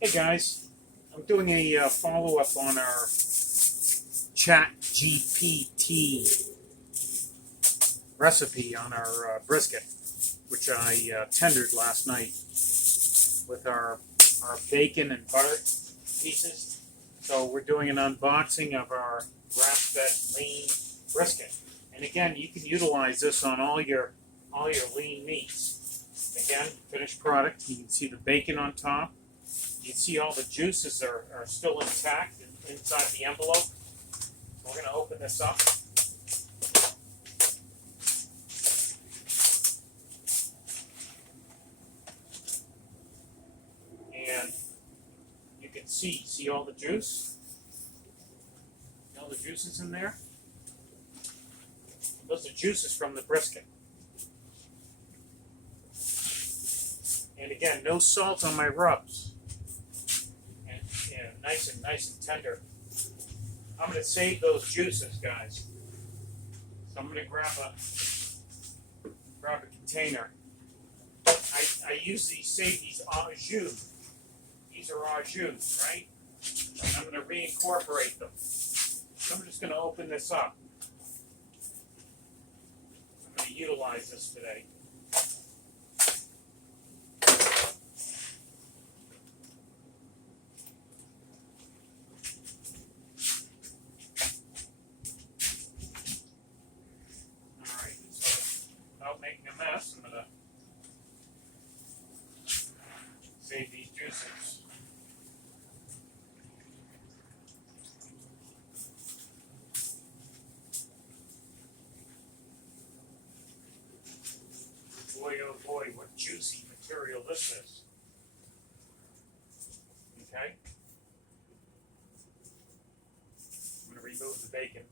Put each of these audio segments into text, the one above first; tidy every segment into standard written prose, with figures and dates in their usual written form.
Hey guys, I'm doing a follow-up on our chatGPT recipe on our brisket, which I tendered last night with our bacon and butter pieces. So we're doing an unboxing of our grass-fed lean brisket. And again, you can utilize this on all your lean meats. Again, finished product. You can see the bacon on top. You can see all the juices are still intact inside the envelope. So we're going to open this up. And you can see all the juice? See all the juices in there? Those are juices from the brisket. And again, no salt on my rubs. And nice and tender. I'm going to save those juices, guys. So I'm going to grab a container. I usually save these au jus. These are au jus, right? And I'm going to reincorporate them. So I'm just going to open this up. I'm going to utilize this today. Alright, so without making a mess, I'm going to save these juices. Boy, oh boy, what juicy material this is. Okay? I'm going to remove the bacon.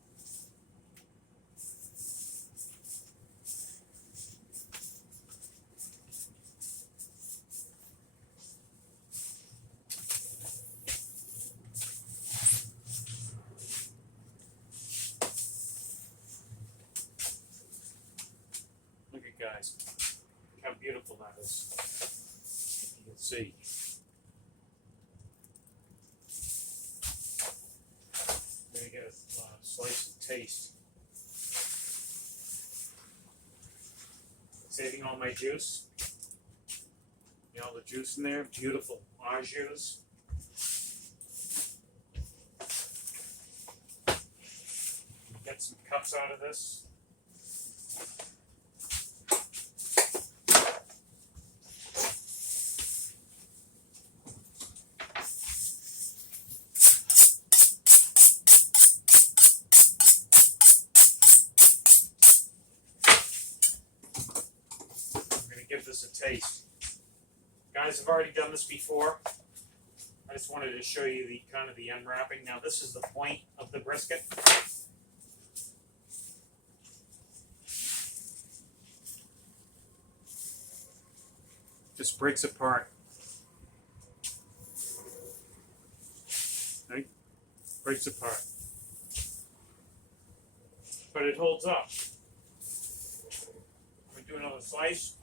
Look at guys, look how beautiful that is. You can see. Let me get a slice and taste. Saving all my juice. You know, all the juice in there, beautiful au jus. Get some cups out of this. Give this a taste. Guys, I've already done this before. I just wanted to show you the kind of the unwrapping. Now this is the point of the brisket. Just breaks apart. Right? Breaks apart. But it holds up. I'm going to do another slice.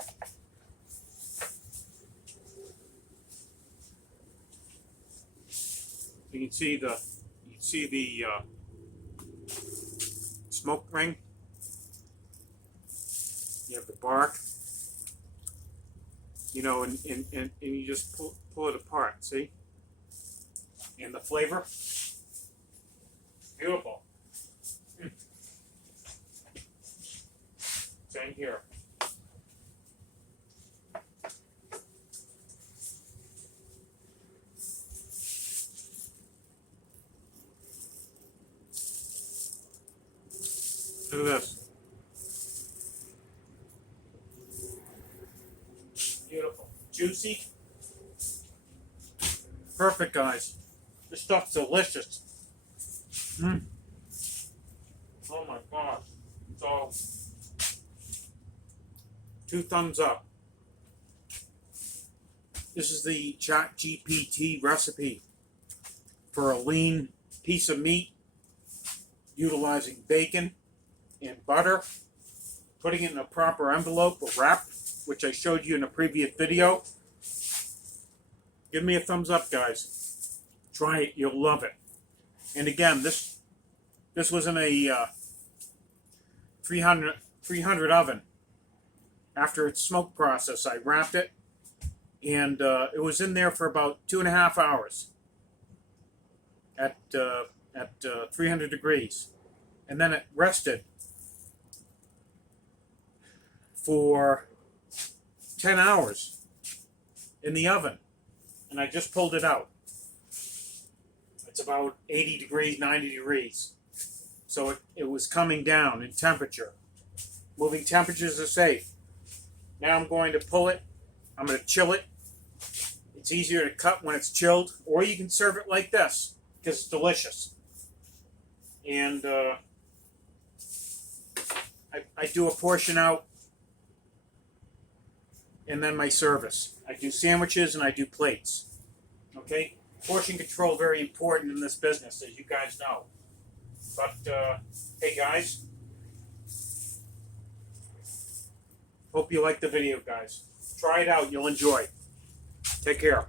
You can see the smoke ring. You have the bark. You know, and you just pull it apart. See? And the flavor, beautiful. Same here. Look at this. Beautiful. Juicy. Perfect, guys. This stuff's delicious. Oh my gosh. So, 2 thumbs up. This is the chatGPT recipe for a lean piece of meat utilizing bacon and butter, putting it in a proper envelope or wrap, which I showed you in a previous video. Give me a thumbs up, guys. Try it. You'll love it. And again, this was in a 300 oven. After its smoke process, I wrapped it, and it was in there for about 2.5 hours at 300 degrees. And then it rested for 10 hours in the oven. And I just pulled it out. It's about 80 degrees, 90 degrees. So it was coming down in temperature. Moving temperatures are safe. Now I'm going to pull it. I'm going to chill it. It's easier to cut when it's chilled. Or you can serve it like this, because it's delicious. And I do a portion out, and then my service. I do sandwiches and I do plates. Okay? Portion control, very important in this business, as you guys know. But, hey guys, hope you like the video, guys. Try it out. You'll enjoy. Take care.